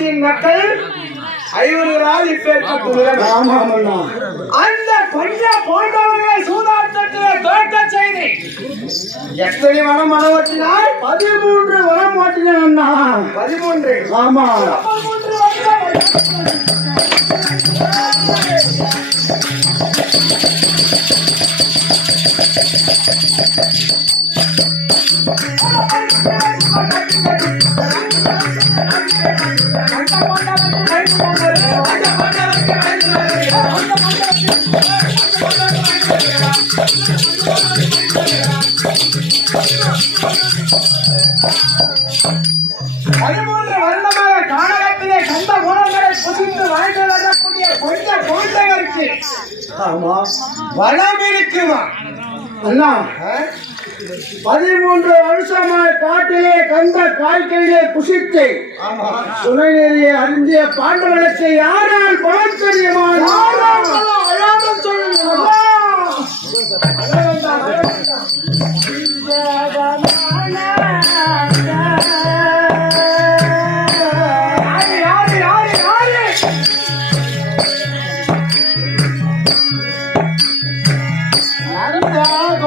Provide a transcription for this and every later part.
மக்கள் இப்பேற்பட்டுள்ளனர். ஆமாம் அண்ணா அந்த பஞ்ச பாண்டவர்களை சூதாட்டத்திலே தோற்க செய்தி. எத்தனை வனம் மனவற்றினாய் பதிமூன்று மாட்டினேன் அண்ணா. பதிமூன்று. ஆமா. பதிமூன்று வருடமாக புதித்து வாழ்ந்து வரக்கூடிய குழந்தைகளுக்கு வளம் இருக்குமா? அண்ணா? பதிமூன்று வருஷமாய் காட்டிலே கந்த காய்கறிகளை புசித்து துணை நெறியை அறிந்திய பாண்டவனுக்கு யாரால் பலம் தெரியுமா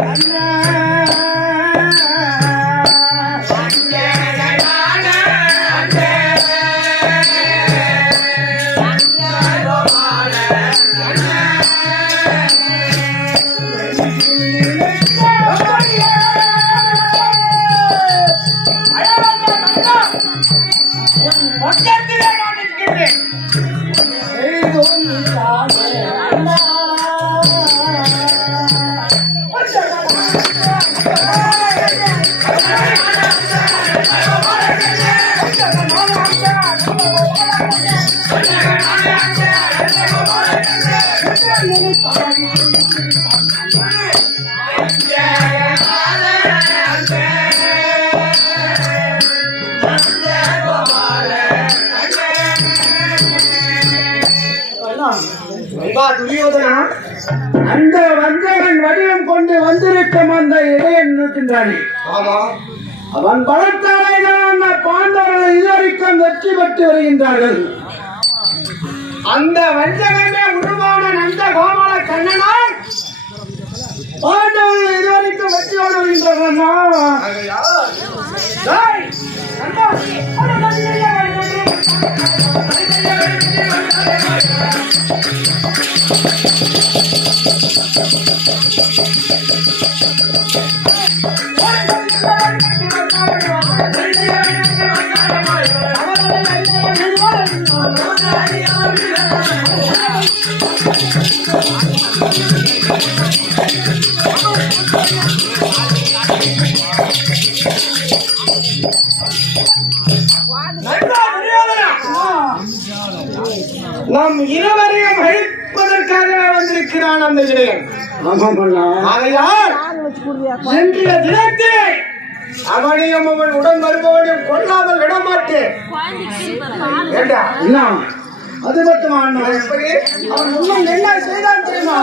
பக்கத்திலே வா, துரியோதனா அந்த வஞ்சகன் வடிவம் கொண்டு வந்திருக்கும் அந்த இடையன் இருக்கின்றானே அவன் பலத்தாலே தான் பாண்டவர்கள் இதுவரைக்கும் வெற்றி பெற்று வருகின்றார்கள். அந்த வஞ்சகமே உருவான நந்த கோபால கண்ணனால் பாண்டவர்கள் இதுவரைக்கும் வெற்றி பெற்று வருகின்றார்கள் டேய், நண்பா, நண்பா, துரியோதனா. நம் இருவரையும் அழிப்பதற்காகவே வந்திருக்கிறான் அந்த இடையன் ஆகையால் இன்றைய தினத்திலே அவனையும் அவன் உடன் வருபவனையும் கொல்லாமல் விட மாட்டேன் ஏண்டா? அண்ணா அது மட்டுமா அவன் இன்னும் என்ன செய்தான் தெரியுமா?